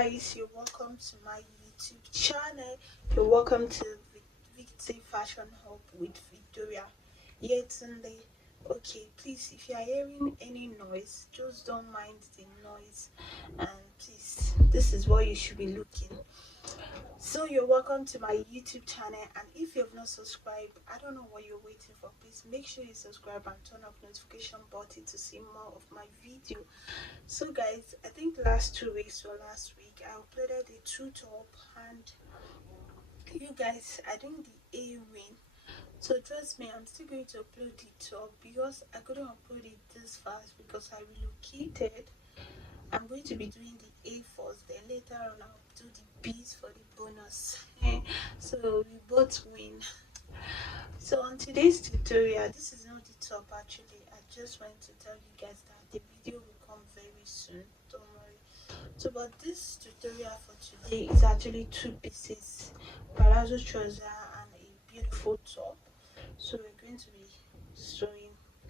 guys, you're welcome to my YouTube channel. You're welcome to Victory Fashion Hub with Victoria. Yetunde. Okay, please, if you are hearing any noise, just don't mind the noise, and please, this is what you should be looking. So you're welcome to my YouTube channel, and if you have not subscribed, I don't know what you're waiting for. Please make sure you subscribe and turn off notification button to see more of my video. So guys, I think last 2 weeks or last week I uploaded a two top, and you guys, I think the A win. So trust me, I'm still going to upload the top because I couldn't upload it this fast because I relocated. I'm going to be doing the A first, then later on I'll do the B's for the bonus. So we both win. So on today's tutorial, this is not the top actually. I just want to tell you guys that the video will come very soon. Don't worry. So but this tutorial for today is actually two pieces, palazzo trouser and a beautiful top. So we're going to be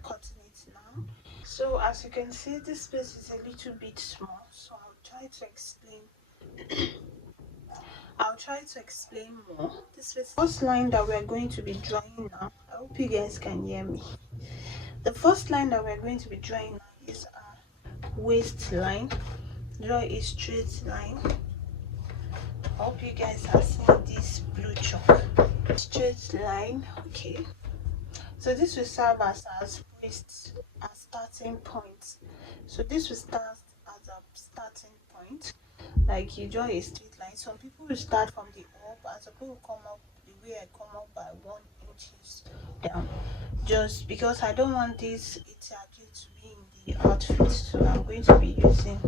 cutting it now. So as you can see, this piece is a little bit small, so I'll try to explain more. This is the first line that we're going to be drawing now. I hope you guys can hear me. The first line that we're going to be drawing now is our waistline. Draw a straight line. I hope you guys have seen this blue chalk. Straight line. Okay. So this will serve as a starting point. So this will start as a starting point. Like you draw a straight line. Some people will start from the up, and some people come up the way I come up by 1 inches down. Just because I don't want this etiquette to be in the outfit, so I'm going to be using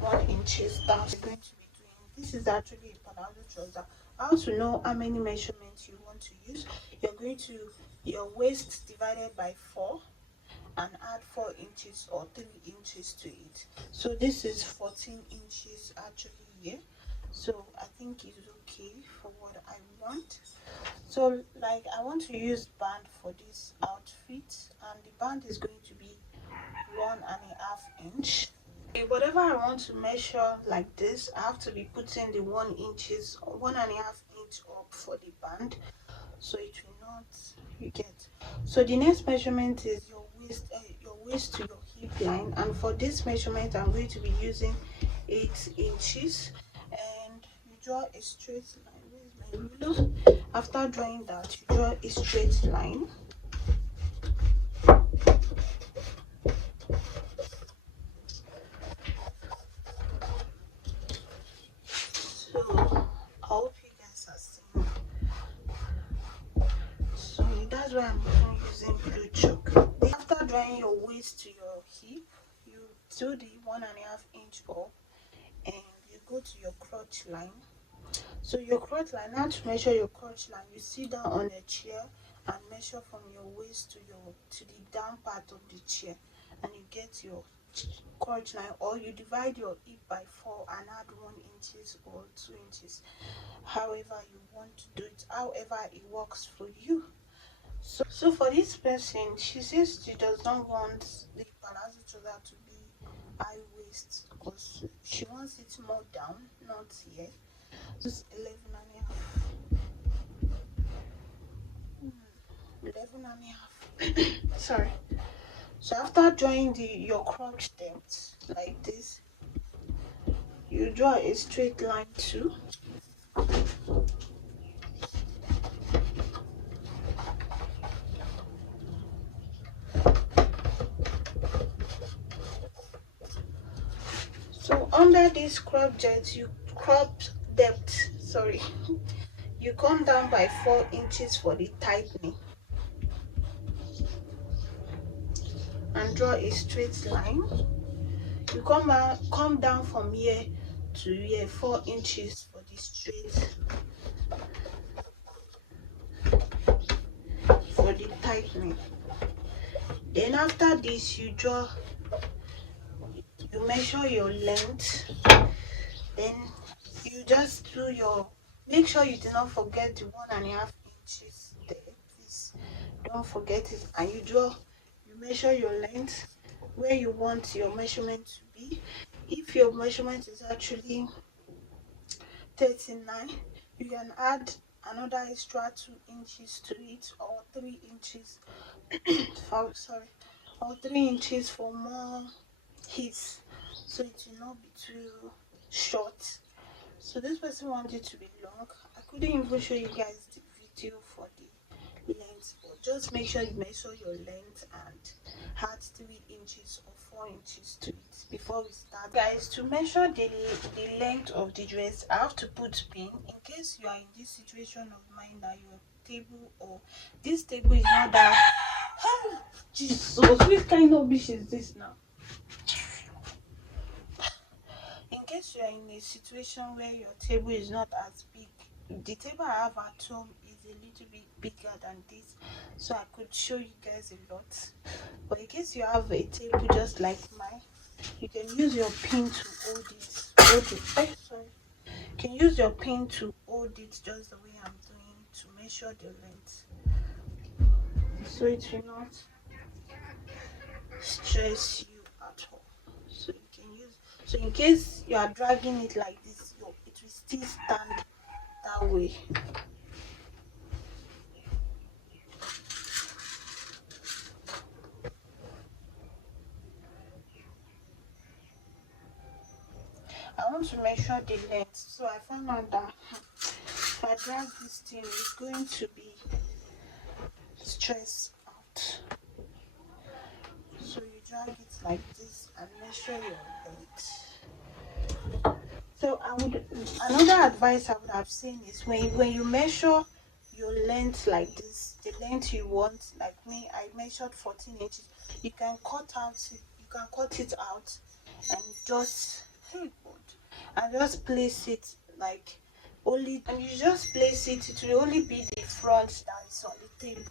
1 inches down. So going to be doing this is actually a palazzo trouser. How to know how many measurements you want to use? You're going to your waist divided by 4 and add 4 inches or 3 inches to it. So this is 14 inches actually here. So I think it's okay for what I want. So like I want to use band for this outfit, and the band is going to be 1.5 inch. Whatever I want to measure like this, I have to be putting the 1 inches or 1.5 inch up for the band, so it will not, you get. So the next measurement is your waist to your hip line, and for this measurement I'm going to be using 8 inches, and you draw a straight line. Where is my ruler? After drawing that, you draw a straight line. So I hope you guys are seeing. So that's why I'm using blue chalk. After drawing your waist to your hip, you do the 1.5 inch up, and you go to your crotch line. So your crotch line, now to measure your crotch line, you sit down on a chair and measure from your waist to the down part of the chair, and you get your crotch line, or you divide your hip by 4 and add 1 inches or 2 inches, however you want to do it, however it works for you. So for this person, she says she does not want the palazzo trouser to be high waist because she wants it more down, not here. Just 11.5. Sorry. So after drawing your crotch depth like this, you draw a straight line too. So under this crop depth, sorry, you come down by 4 inches for the tightening and draw a straight line. You come down from here to here 4 inches for the straight, for the tightening. Then after this, you measure your length, then you just do make sure you do not forget the 1.5 inches there, please don't forget it, and you measure your length where you want your measurement to be. if your measurement is actually 39, you can add another extra 2 inches to it, or 3 inches for, sorry, or 3 inches for more hits, so it will not be too short. So this person wanted it to be long. I couldn't even show you guys the video for the length, but just make sure you measure your length and add 3 inches or 4 inches to it before we start. Guys, to measure the length of the dress, I have to put pin in case you are in this situation of mind that your table or this table is not that Jesus, which kind of bitch is this now? In case you are in a situation where your table is not as big, the table I have at home is a little bit bigger than this, so I could show you guys a lot. But in case you have a table just like mine, you can use your pin to hold it. Sorry. You can use your pin to hold it just the way I'm doing to measure the length, so it will not stress you at all. So you can use, so in case you are dragging it like this, it will still stand that way. I want to measure the length, so I found out that if I drag this thing, it's going to be stressed out. So you drag it like this and measure your length. So another advice I would have seen is when you measure your length like this, the length you want, like me, I measured 14 inches. You can cut it out and just, hey God, and just place it like only, and you just place it, it will only be the front that is on the table.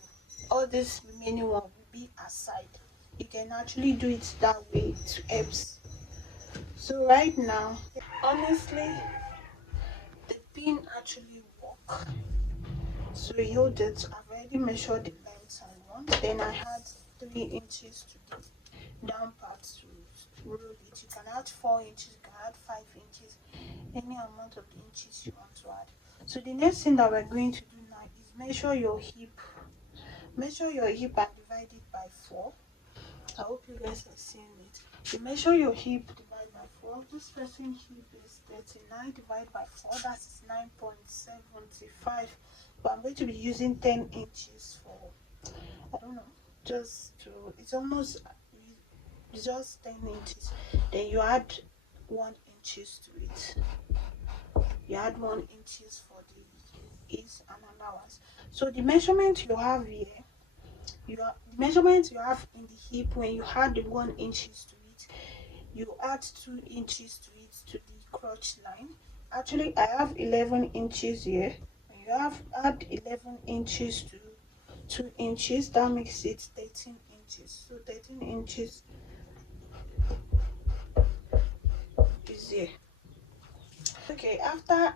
All this remaining one will be aside. You can actually do it that way to helps. So right now, honestly, the pin actually work. So you hold it. I've already measured the length I want. Then I had 3 inches to the down part to roll it. You can add 4 inches, you can add 5 inches, any amount of inches you want to add. So the next thing that we're going to do now is measure your hip. Measure your hip and divide it by 4. I hope you guys are seeing it. You measure your hip, divide by 4. This person's hip is 39, divided by 4. That is 9.75. But I'm going to be using 10 inches for, I don't know, just to, it's just 10 inches. Then you add 1 inches to it. You add 1 inches for the ease and allowance. So the measurement you have here, the measurement you have in the hip, when you add the 1 inches to it, you add 2 inches to it to the crotch line. Actually, I have 11 inches here. When you add 11 inches to 2 inches, that makes it 13 inches. So 13 inches is here. Okay, after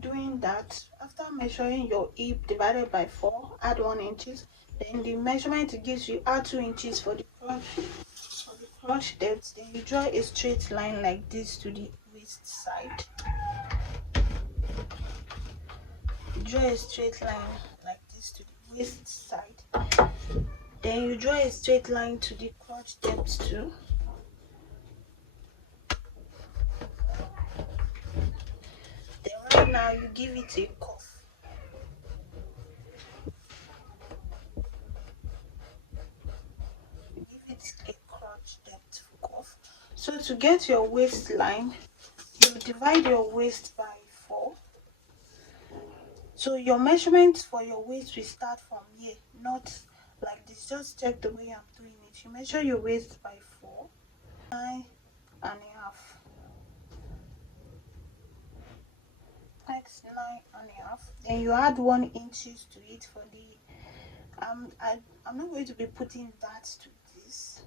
doing that, after measuring your hip divided by 4, add 1 inches. Then the measurement it gives you, add 2 inches for the crotch depth. Then you draw a straight line like this to the waist side. Draw a straight line like this to the waist side. Then you draw a straight line to the crotch depth too. Then right now you give it a cuff. You give it a crotch depth cuff. So to get your waistline, you divide your waist by 4. So your measurement for your waist will start from here, not like this. Just check the way I'm doing it. You measure your waist by 4, 9.5. That's 9.5. Then you add 1 inches to it for the I'm not going to be putting that to this,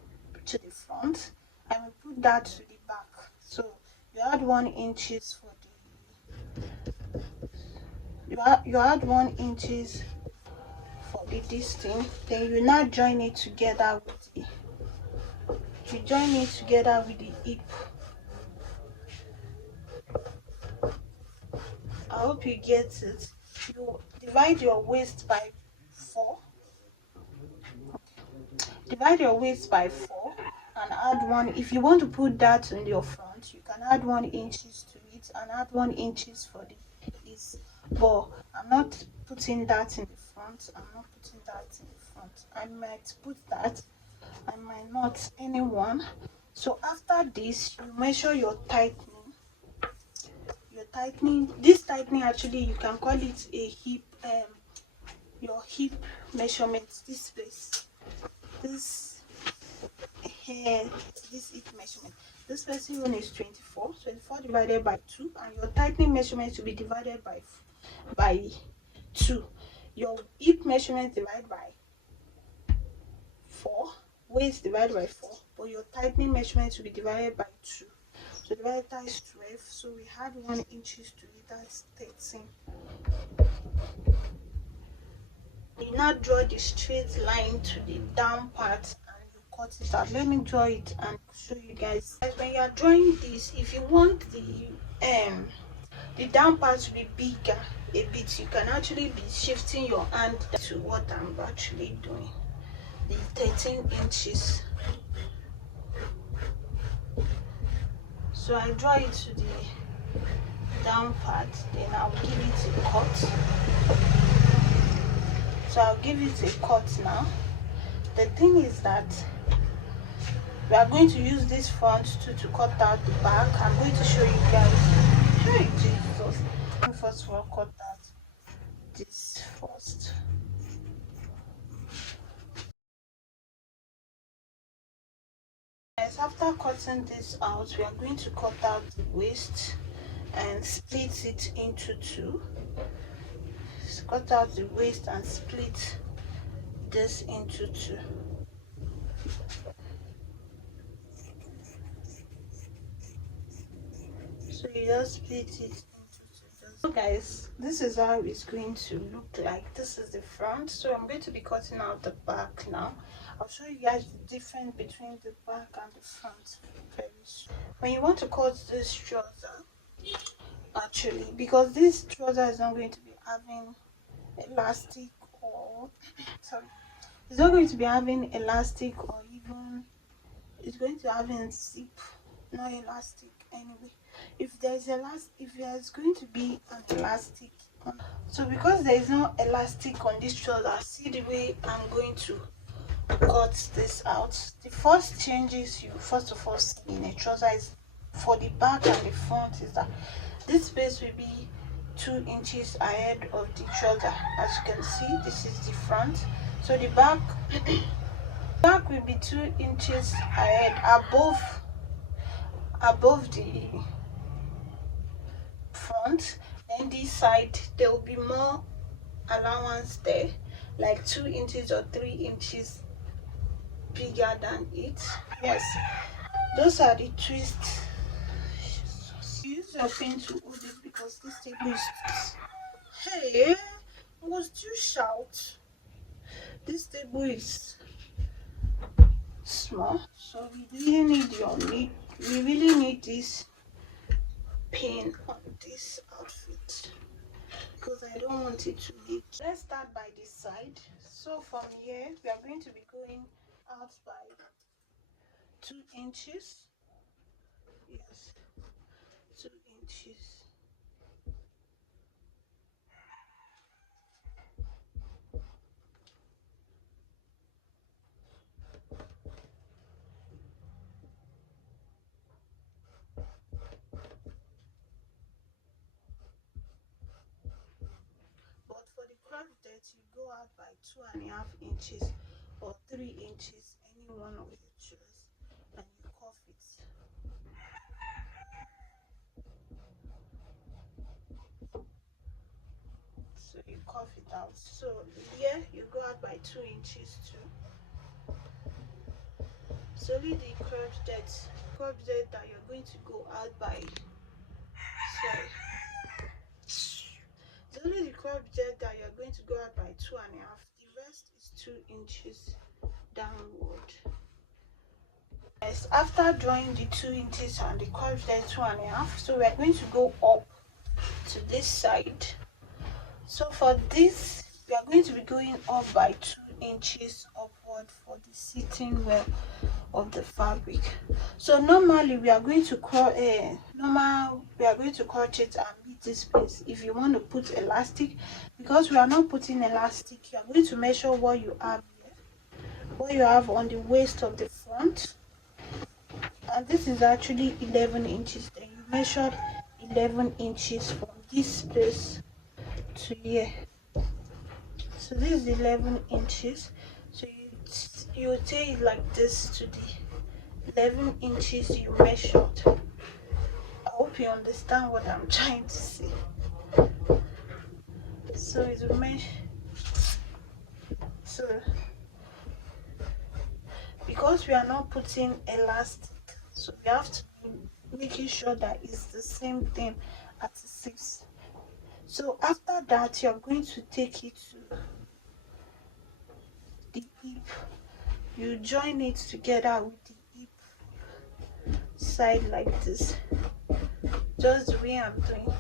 to the front. I will put that to the back. So you add 1 inches for the, you add 1 inches for the this thing. Then you now join it together with the, you join it together with the hip. I hope you get it. You divide your waist by 4. Divide your waist by 4 and add 1. If you want to put that in your front, you can add 1 inches to it and add 1 inches for the ease. But I'm not putting that in the front. I'm not putting that in the front. I might put that, I might not, anyone. So after this, you measure your tightening. This tightening, actually you can call it a hip, your hip measurement. This space, this here, this hip measurement, this person one is 24 divided by 2, and your tightening measurement to be divided by 2. Your hip measurement divided by 4, waist divided by 4, but your tightening measurement to be divided by 2. So divided times 12, so we had 1 inches to it, that's 13. You now draw the straight line to the down part and you cut it out. Let me draw it and show you guys. When you are drawing this, if you want the down part to be bigger a bit, you can actually be shifting your hand to what I'm actually doing. The 13 inches. So I draw it to the down part, then I'll give it a cut. So I'll give it a cut now. The thing is that we are going to use this front to cut out the back. I'm going to show you guys. Hey Jesus. First of all, cut out this first. Guys, after cutting this out, we are going to cut out the waist and split it into 2. Cut out the waist and split this into 2. So you just split it into 2. So guys, this is how it's going to look like. This is the front, so I'm going to be cutting out the back now. I'll show you guys the difference between the back and the front very soon. When you want to cut this trouser, actually, because this trouser is not going to be having elastic, or sorry, it's not going to be having elastic, or even it's going to have a zip, not elastic anyway. If there's going to be an elastic so because there is no elastic on this trouser, see the way I'm going to cut this out. The first changes you first of all see in a trouser is for the back and the front is that this space will be 2 inches ahead of the trouser. As you can see, this is the front, so the back back will be 2 inches ahead above the front. Then this side there will be more allowance there, like 2 inches or 3 inches bigger than it. Yes, those are the twists. Use your pen to hold it because this table is hey, must you shout? This table is small, so we really need this pin on this outfit because I don't want it to leak. Let's start by this side. So from here we are going to be going out by 2 inches. Yes, 2 inches. But for the crotch depth, you go out by 2.5 inches or 3 inches, any one of your choice, and you cuff it. So you cuff it out. So here you go out by 2 inches too. So only the crotch depth that you're going to go out by. Sorry. It's only the crop depth that you're going to go out by 2.5. The rest is 2 inches downward. Yes, after drawing the 2 inches and the crop depth 2.5, so we're going to go up to this side. So for this, we are going to be going up by 2 inches upward for the sitting well of the fabric. So normally we are going to crochet it and meet this place. If you want to put elastic, because we are not putting elastic, you are going to measure what you have here, what you have on the waist of the front, and this is actually 11 inches. Then you measure 11 inches from this place to here. So this is 11 inches. So you take it like this to the 11 inches you measured. I hope you understand what I'm trying to say. So it's measure. So because we are not putting elastic, so we have to be making sure that it's the same thing as it is. So after that, you're going to take it to the hip. You join it together with the hip side like this, just the way I'm doing.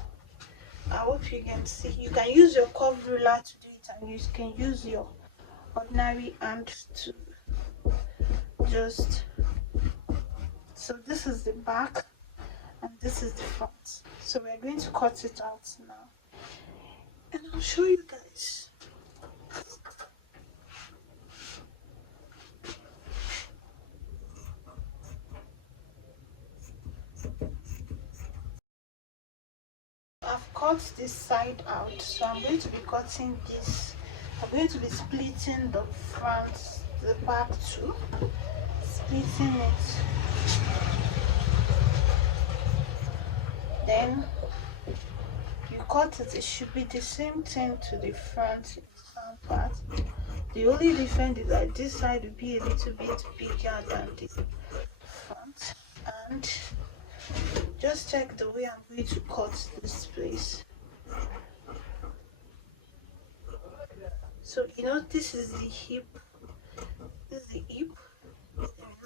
I hope you can see. You can use your curved ruler to do it, and you can use your ordinary hand to just. So this is the back and this is the front. So we're going to cut it out now, and I'll show you guys. I've cut this side out, so I'm going to be cutting this. I'm going to be splitting the front, the back too, splitting it. Then you cut it. It should be the same thing to the front part. The only difference is that this side will be a little bit bigger than the front. And just check the way I'm going to cut this place. So you know, this is the hip. This is the hip.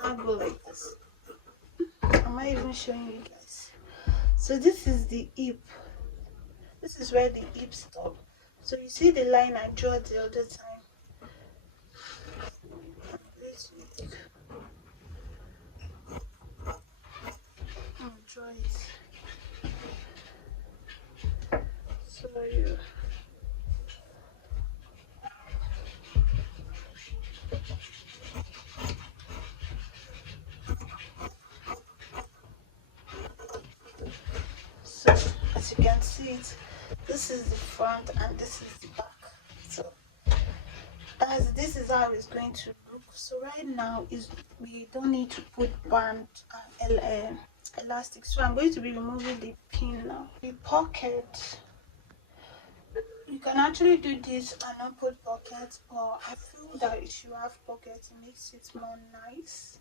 Now go like this. Am I even showing you guys? So this is the hip. This is where the hip stops. So you see the line I drew the other time. I'll draw it. So you. So as you can see it, this is the front and this is the back. So this is how it's going to look. So right now is we don't need to put band elastic. So I'm going to be removing the pin now. The pocket, you can actually do this and not put pockets, but I feel that if you have pockets, it makes it more nice.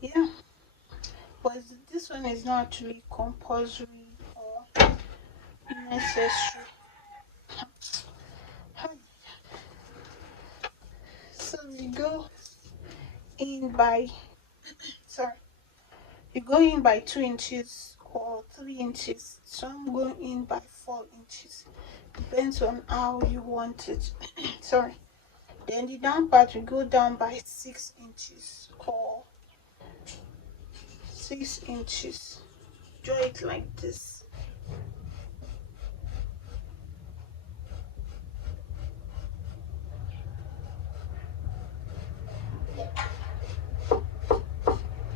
Yeah, but this one is not actually compulsory or necessary. So you go in by you go in by 2 inches or 3 inches. Some go in by 4 inches. Depends on how you want it. Sorry. Then the down part will go down by 6 inches or 6 inches. Draw it like this.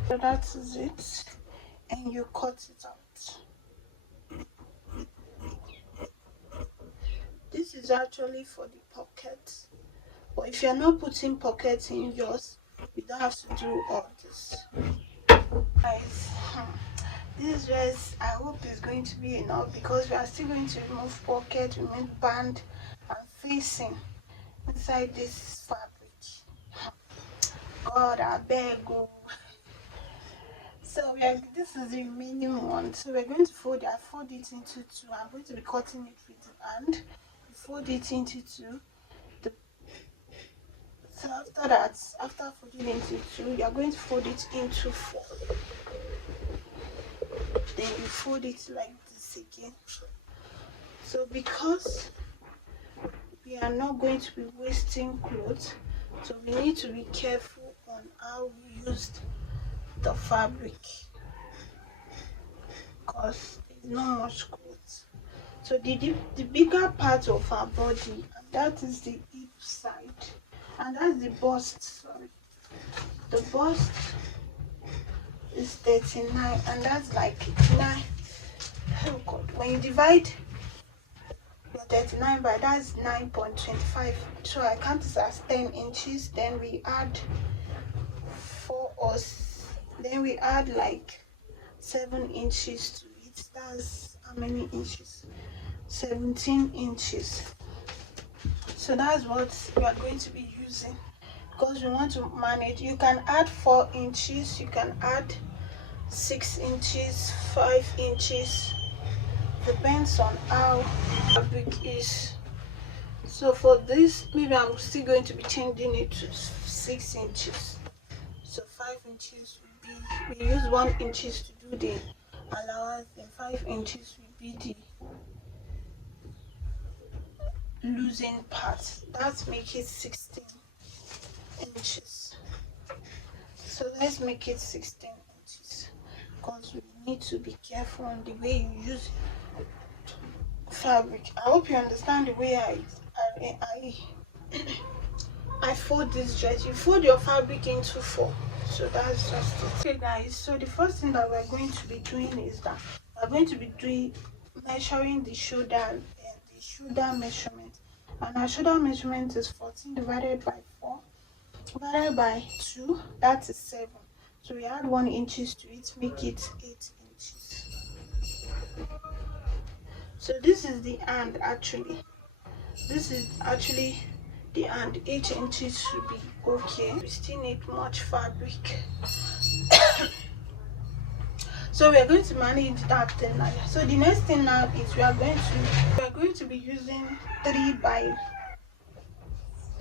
So that is it, and you cut it out. This is actually for the pocket, but if you're not putting pockets in yours, you don't have to do all this. Guys, this dress I hope is going to be enough, because we are still going to remove pocket, remove band and facing inside this fabric. God, I beg you. So this is the remaining one. So we're going to fold it into two. I'm going to be cutting it with the hand. Fold it into two. So after that, after folding into two, you're going to fold it into four. Then you fold it like this again. So because we are not going to be wasting clothes, so we need to be careful on how we use the fabric, because there's not much clothes. So the bigger part of our body, and that is the hip side, and that's the bust. Sorry, the bust is 39, and that's like 9. Oh God, when you divide your 39 by, that's 9.25. So I count it as 10 inches. Then we add 4 or then we add like 7 inches to it. That's how many inches? 17 inches. So that's what we are going to be using, because we want to manage. You can add 4 inches, you can add 6 inches, 5 inches, depends on how fabric is. So for this, maybe I'm still going to be changing it to 6 inches. So 5 inches will be, we use 1 inches to do the allowance, then 5 inches will be the losing part. That makes it 16 inches. So let's make it 16 inches, because we need to be careful on the way you use fabric. I hope you understand the way I fold this dress. You fold your fabric into 4. So that's just it. Okay guys, so the first thing that we're going to be doing is that we're going to be measuring the shoulder and the shoulder measurement. And our shoulder measurement is 14 divided by 4 divided by 2, that is 7. So we add 1 inches to it, make it 8 inches. So this is the hand actually. This is actually the hand. 8 inches should be okay. We still need much fabric. So we are going to manage that thing now. So the next thing now is we are going to be using 3 by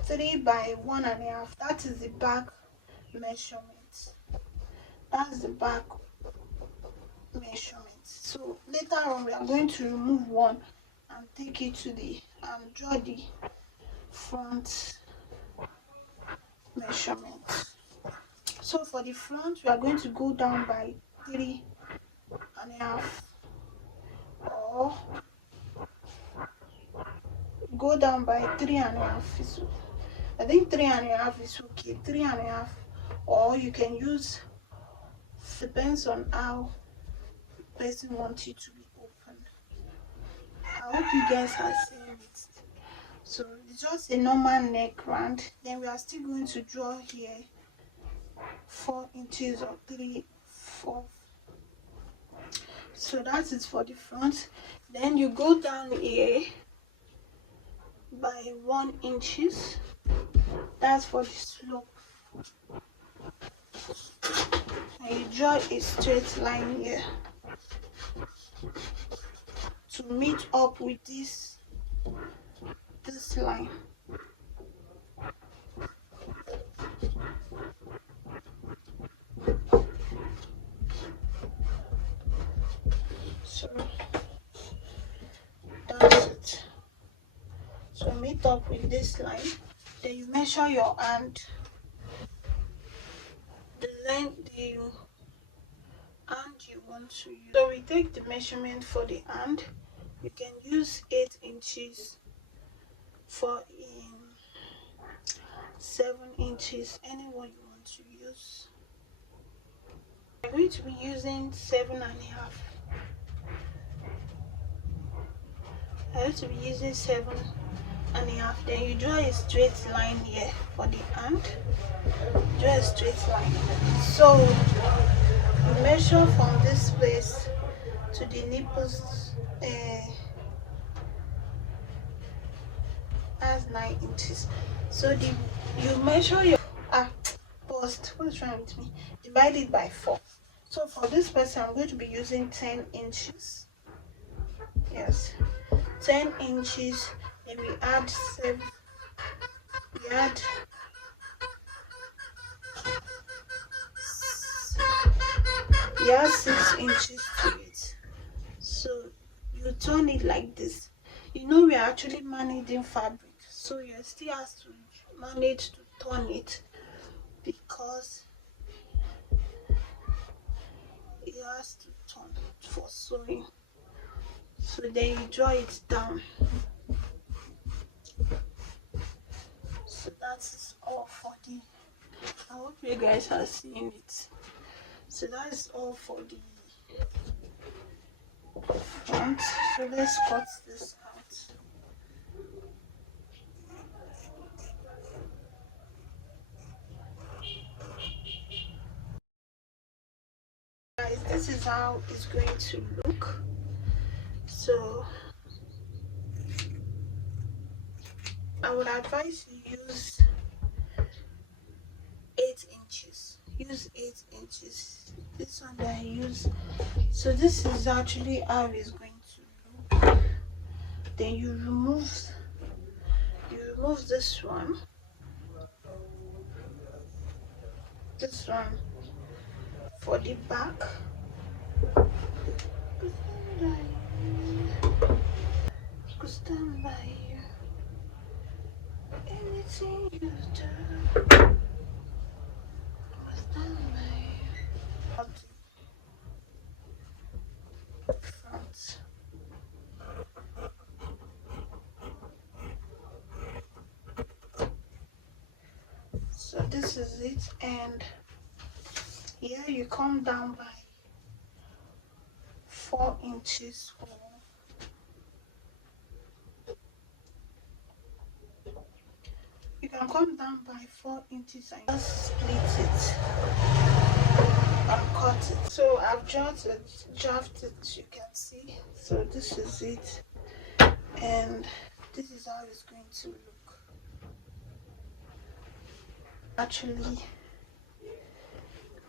1.5. That is the back measurement. That's the back measurement. So later on we are going to remove one and take it to the draw the front measurement. So for the front, we are going to go down by 3.5, or go down by 3.5. I think 3.5 is okay. 3.5, or you can use, depends on how the person wants you to be opened. I hope you guys are seeing it. So it's just a normal neck round. Then we are still going to draw here 4 inches or 3/4. So that is for the front. Then you go down here by 1 inches. That's for the slope. And you draw a straight line here to meet up with this line. So that's it. So meet up with this line. Then you measure your hand, the length the hand you want to use. So we take the measurement for the hand. You can use 8 inches, for 7 inches, anyone you want to use. I'm going to be using 7.5. I have to be using 7.5. Then you draw a straight line here for the hand. Draw a straight line. So you measure from this place to the nipples. That's 9 inches. So you measure your bust. What's wrong with me? Divide it by 4. So for this person, I'm going to be using 10 inches. Yes, 10 inches. Then we add 7. We add 6 inches to it. So you turn it like this. you know we are actually managing fabric, so you still have to manage to turn it, because it has to turn for sewing. So then you draw it down. So that's all for the, I hope you guys are seeing it. So that's all for the front. So let's cut this out. Guys, this is how it's going to look. So I would advise you use 8 inches. Use 8 inches. This one that I use. So this is actually how it's going to look. Then you remove this one. This one for the back. Stand by you. Anything you do, stand by you. Front. So this is it, and here you come down by 4 inches. You can come down by 4 inches and just split it and cut it. So I've drafted, you can see. So this is it, and this is how it's going to look. Actually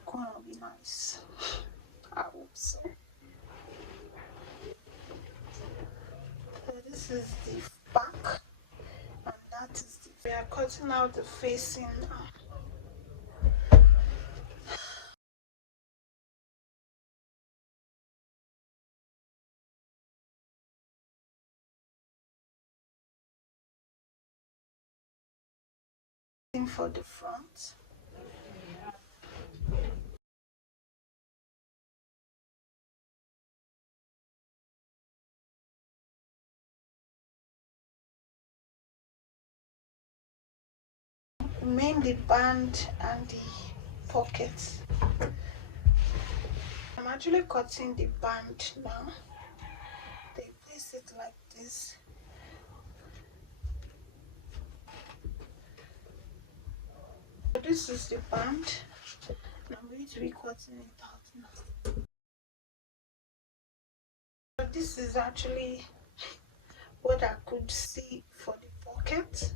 gonna be nice. I hope so. So this is the back, and that is the, we are cutting out the facing now. For the front. Remain the band and the pockets. I'm actually cutting the band now. They place it like this. So this is the band, and I'm going to be cutting it out now. So this is actually what I could see for the pocket.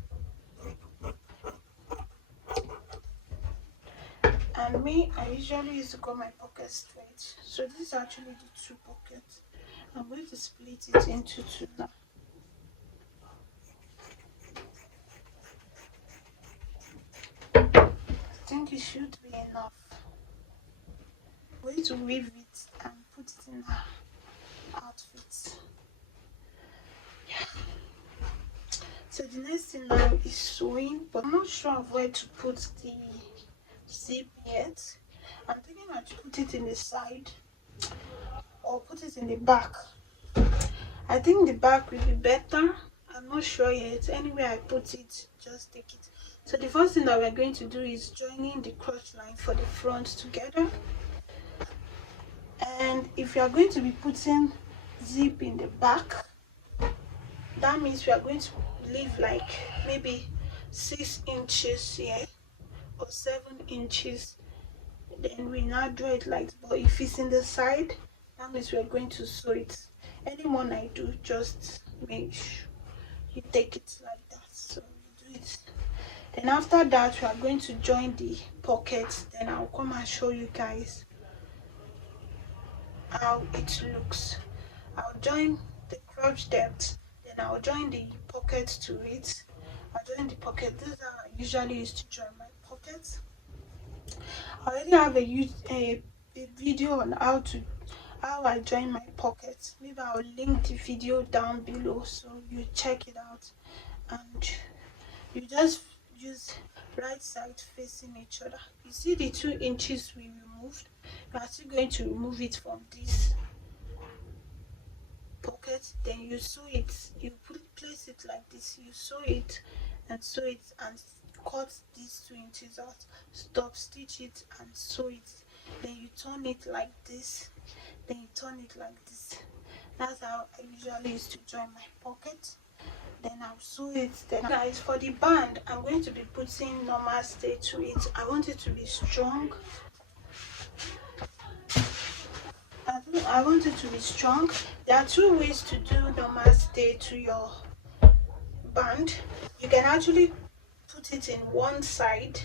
And me, I usually used to cut my pocket straight. So this is actually the 2 pockets. I'm going to split it into 2 now. I think it should be enough. I'm going to weave it and put it in our outfit. Yeah. So the next thing now is sewing, but I'm not sure of where to put the zip yet. I'm thinking I should put it in the side or put it in the back. I think the back will be better. I'm not sure yet. Anyway, I put it, just take it. So the first thing that we're going to do is joining the crotch line for the front together. And if you are going to be putting zip in the back, that means we are going to leave like maybe 6 inches here or 7 inches. Then we now draw it like, but if it's in the side, that means we are going to sew it. Anyone I do, just make sure you take it like that. So you do it. Then after that, we are going to join the pockets. Then I'll come and show you guys how it looks. I'll join the crotch depth, then I'll join the pocket to it. I'll join the pocket. This is how I usually used to join my pockets. I already have a video on how I join my pockets. Maybe I'll link the video down below so you check it out. And you just use right side facing each other. You see the 2 inches we removed? We are still going to remove it from this pocket. Then you sew it, you place it like this, you sew it and sew it and cut these 2 inches out, stop stitch it and sew it. Then you turn it like this, then you turn it like this. That's how I usually used to join my pocket. Then I'll sew it. Then guys, for the band, I'm going to be putting normal stay to it. I want it to be strong. I want it to be strong. There are 2 ways to do normal stay to your band. You can actually put it in one side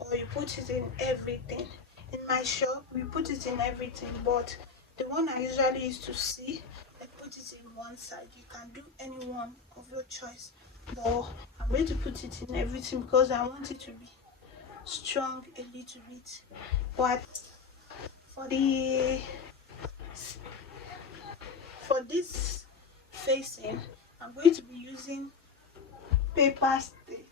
or you put it in everything. In my shop we put it in everything, but the one I usually used to see, I put it in one side. You can do any one of your choice, but I'm going to put it in everything because I want it to be strong a little bit. But for this facing, I'm going to be using paper stay.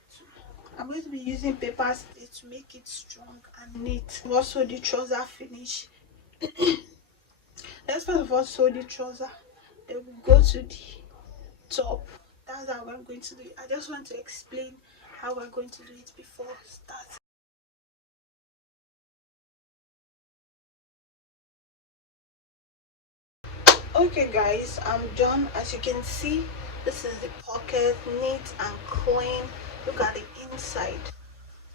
I'm going to be using paper stay to make it strong and neat. Also the trouser finish. Let's first of all sew the trouser, then we go to the top. That's how I'm going to do it. I just want to explain how we're going to do it before starting. Okay guys, I'm done. As you can see, this is the pocket, neat and clean. Look at the inside,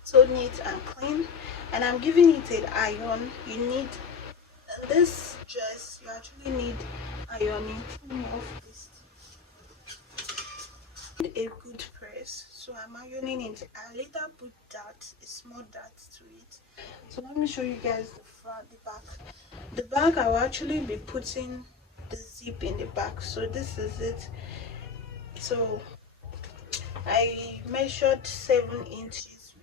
so neat and clean. And I'm giving it an iron. You need, in this dress you actually need ironing. Let me off this. A good press, so I'm ironing it. I later put that, a small dart to it. So let me show you guys the front, the back. The back, I will actually be putting the zip in the back. So this is it. So I measured 7 inches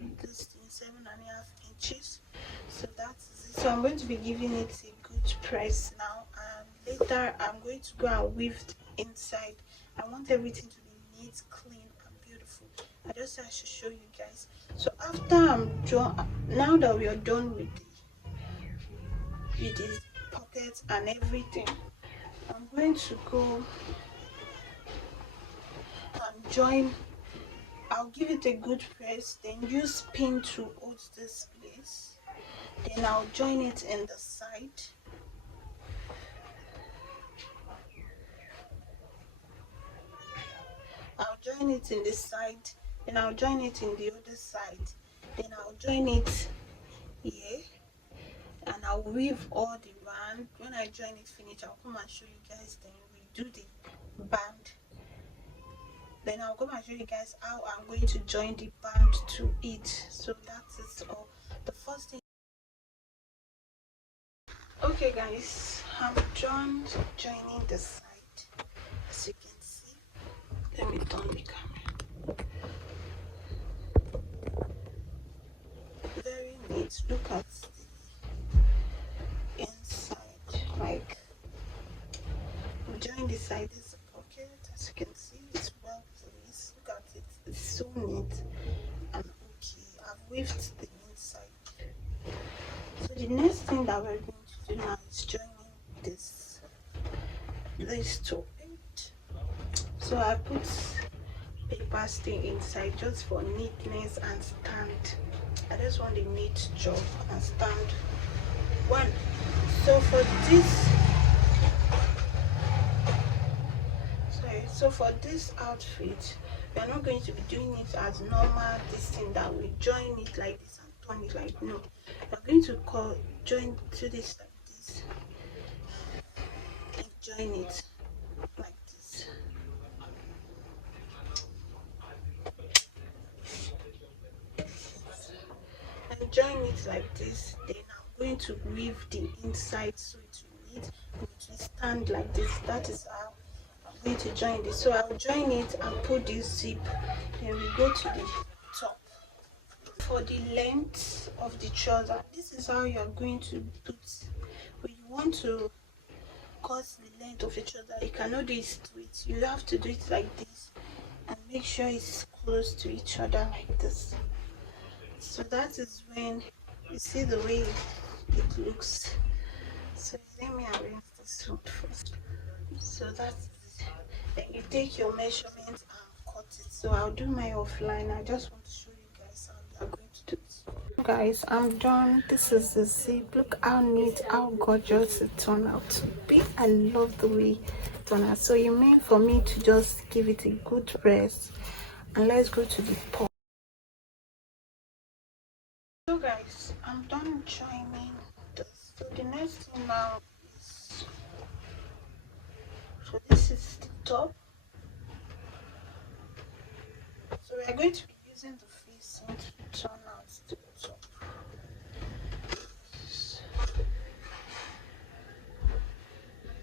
with this thing, 7.5 inches. So that's it. So I'm going to be giving it a good press now, and later I'm going to go and weave the inside. I want everything to be neat, clean and beautiful. I just have to show you guys. So after I'm done, now that we are done with the pockets and everything, I'm going to go and join. I'll give it a good press, then use pin to hold this place. Then I'll join it in the side. I'll join it in the side, then I'll join it in the other side, then I'll join it here, and I'll weave all the band. When I join it finish, I'll come and show you guys. Then we do the band. Then I'll come and show you guys how I'm going to join the band to it. So that's it all. The first thing. Okay guys, I'm done joining the side. As you can see, let me turn the camera. Very neat. Look at the inside. Like, join the side is the pocket. As you can see, it's well placed. Look at it. It's so neat and okay. I've weaved the inside. So the next thing that we're going to do now is joining this to it. So I put paper stay inside just for neatness and stand. I just want a neat job and stand one. So for this, so for this outfit, we are not going to be doing it as normal this thing that we join it like this and turn it like, no. We're going to join to this like this and join it like this. And join it like this. Then I'm going to weave the inside so it will neat and it will stand like this. That is how I'm going to join this. So I'll join it and put this zip. Then we go to the top. For the length of the trouser, this is how you are going to put. When you want to cut the length of your trouser, you cannot do it straight. You have to do it like this and make sure it's close to each other like this. So that is when you see the way it looks. So let me arrange this one first. So that's it. Then you take your measurement and cut it. So I'll do my offline. I just want to show you guys how we are going to do it. Guys, I'm done. This is the zip. Look how neat, how gorgeous it turned out to be. I love the way it turned out. So you mean for me to just give it a good press, and let's go to the pot. So guys, I'm done joining this. So the next thing now is, so this is the top. So we are going to be using the facing to turn out the top.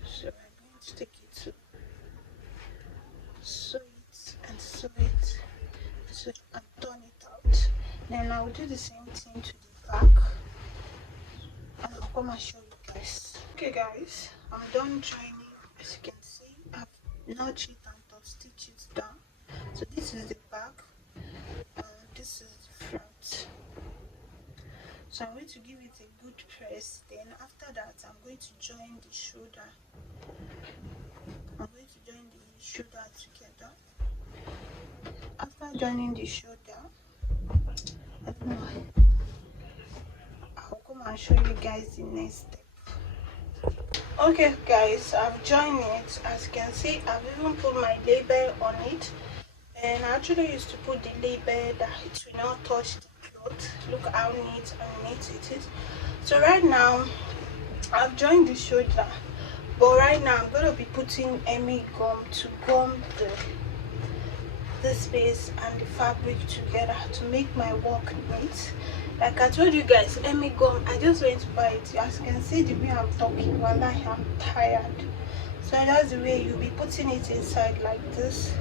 So we're going to take it to sew it and sew it, and turn it out. Then I will do the same thing to the back, and I'll come and show you guys. Okay guys, I'm done joining. As you can see, I've notched it and top stitched it down. So this is the back and this is the front. So I'm going to give it a good press. Then after that, I'm going to join the shoulder. I'm going to join the shoulder together. After joining the shoulder, I don't know, I'll come and show you guys the next step. Okay guys, I've joined it. As you can see, I've even put my label on it, and I actually used to put the label that it will not touch the cloth. Look how neat and neat it is. So right now I've joined the shoulder, but right now I'm going to be putting Emmy gum to gum the space and the fabric together to make my work neat. Like I told you guys, Emmy gum, I just went to buy it. As you can see the way I'm talking, while I am tired. So that's the way you'll be putting it inside like this.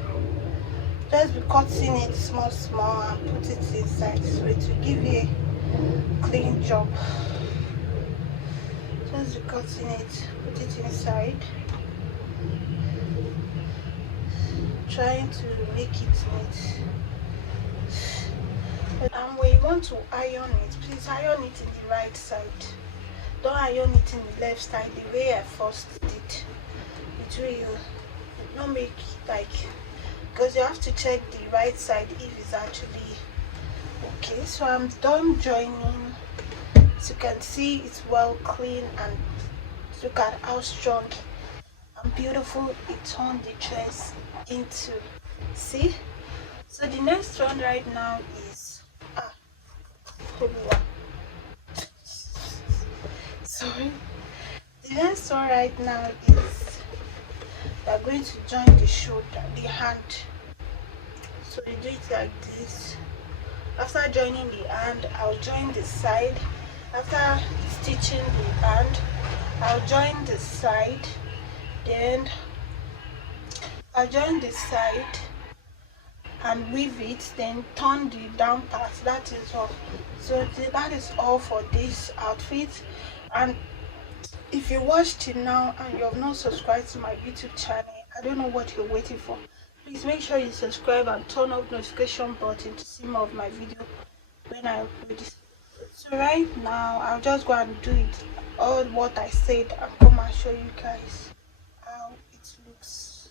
Just be cutting it small and put it inside, so it will give you a clean job. Just be cutting it, put it inside, trying to make it neat. And when you want to iron it, please iron it in the right side. Don't iron it in the left side the way I first did. It will not make like, because you have to check the right side if it's actually okay. So I'm done joining. As you can see, it's well clean, and look at how strong and beautiful it turned the dress into. See? So the next one right now is sorry. The next one right now is we are going to join the shoulder, the hand. So you do it like this. After joining the hand, I'll join the side. After stitching the hand, I'll join the side. Then I'll join the side and weave it, then turn the down part. That is all. So that is all for this outfit. And if you watched it now and you have not subscribed to my YouTube channel, I don't know what you're waiting for. Please make sure you subscribe and turn on notification button to see more of my video when I upload this. So right now I'll just go and do it all what I said and come and show you guys how it looks.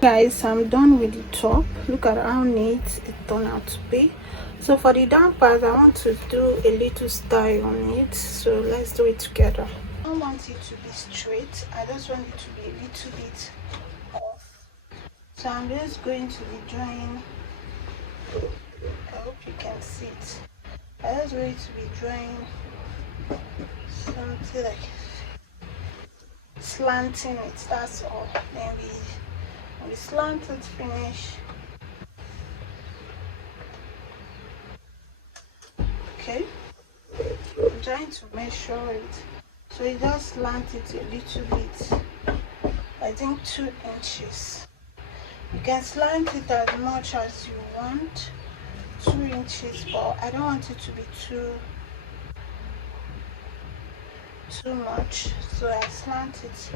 Guys, I'm done with the top. Look at how neat it turned out to be. So for the down part, I want to do a little style on it, so let's do it together. I don't want it to be straight, I just want it to be a little bit off. So I'm just going to be drawing, I hope you can see it. I'm just going to be drawing something like slanting it, that's all. Then we slant it, finish. Okay, I'm trying to measure it, so you just slant it a little bit, I think 2 inches. You can slant it as much as you want, 2 inches, but I don't want it to be too too much, so I slant it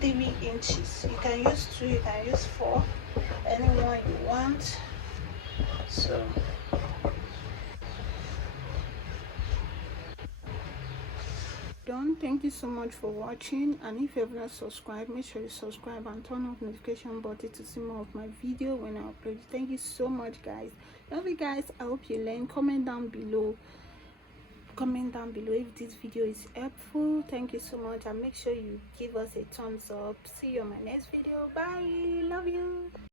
3 inches. You can use 2, you can use 4, anyone you want. So done. Thank you so much for watching, and if you have not subscribed, make sure you subscribe and turn on notification button to see more of my video when I upload. Thank you so much, guys. Love you guys. I hope you learn. Comment down below if this video is helpful. Thank you so much, and make sure you give us a thumbs up. See you on my next video. Bye. Love you.